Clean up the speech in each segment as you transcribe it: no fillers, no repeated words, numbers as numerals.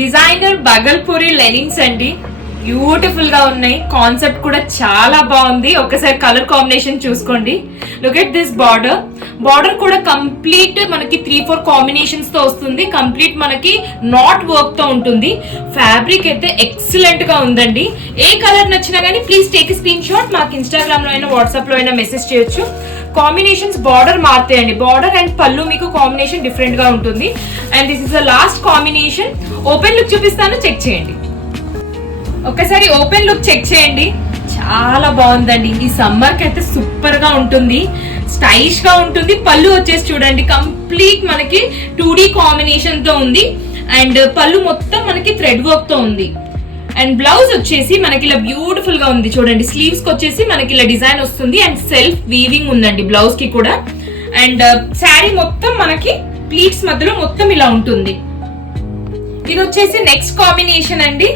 Designer Bhagalpuri linens అండి. Beautiful గా ఉన్నాయి. కాన్సెప్ట్ కూడా చాలా బాగుంది. ఒకసారి కలర్ కాంబినేషన్ చూసుకోండి. Look at this border. Border కూడా కంప్లీట్ మనకి 3-4 కాంబినేషన్స్ తో వస్తుంది. కంప్లీట్ మనకి నాట్ వర్క్ తో ఉంటుంది. ఫ్యాబ్రిక్ అయితే ఎక్సలెంట్ గా ఉందండి. ఏ కలర్ నచ్చినా కానీ ప్లీజ్ టేక్ స్క్రీన్ షాట్. మాకు ఇన్స్టాగ్రామ్ లో అయినా వాట్సాప్ లో అయినా మెసేజ్ చేయొచ్చు. కాంబినేషన్స్ బార్డర్ మారుతాయండి. బార్డర్ అండ్ పళ్ళు మీకు కాంబినేషన్ డిఫరెంట్ గా ఉంటుంది. And this is the last combination. Open look చూపిస్తాను, చెక్ చేయండి. ఒకసారి ఓపెన్ లుక్ చెక్ చేయండి. చాలా బాగుందండి. ఈ సమ్మర్ కి అయితే సూపర్ గా ఉంటుంది, స్టైలిష్ గా ఉంటుంది. పళ్ళు వచ్చేసి చూడండి కంప్లీట్ మనకి 2D కాంబినేషన్ తో ఉంది. అండ్ పళ్ళు మొత్తం మనకి థ్రెడ్ వర్క్ తో ఉంది. అండ్ బ్లౌజ్ వచ్చేసి మనకి ఇలా బ్యూటిఫుల్ గా ఉంది చూడండి. స్లీవ్స్ కి వచ్చేసి మనకి ఇలా డిజైన్ వస్తుంది అండ్ సెల్ఫ్ వీవింగ్ ఉందండి బ్లౌజ్ కి కూడా. అండ్ శారీ మొత్తం మనకి ప్లీట్స్ మధ్యలో మొత్తం ఇలా ఉంటుంది. ఇది వచ్చేసి నెక్స్ట్ కాంబినేషన్ అండి.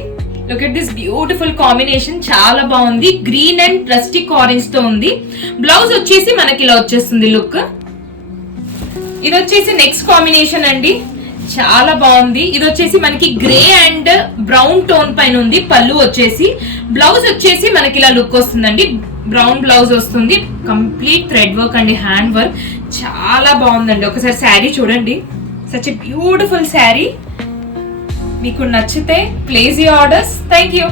Look at this beautiful combination, చాలా బాగుంది. గ్రీన్ అండ్ రస్టిక్ ఆరెంజ్ తో ఉంది. బ్లౌజ్ వచ్చేసి మనకి ఇలా వచ్చేస్తుంది లుక్. ఇది వచ్చేసి నెక్స్ట్ కాంబినేషన్ అండి, చాలా బాగుంది. ఇది వచ్చేసి మనకి గ్రే అండ్ బ్రౌన్ టోన్ పైన ఉంది. పళ్ళు వచ్చేసి, బ్లౌజ్ వచ్చేసి మనకి ఇలా లుక్ వస్తుందండి. బ్రౌన్ బ్లౌజ్ వస్తుంది. కంప్లీట్ థ్రెడ్ వర్క్ అండి, హ్యాండ్ వర్క్. చాలా బాగుందండి. ఒకసారి శారీ చూడండి. Such a beautiful sari. మీకు నచ్చితే place your orders. Thank you.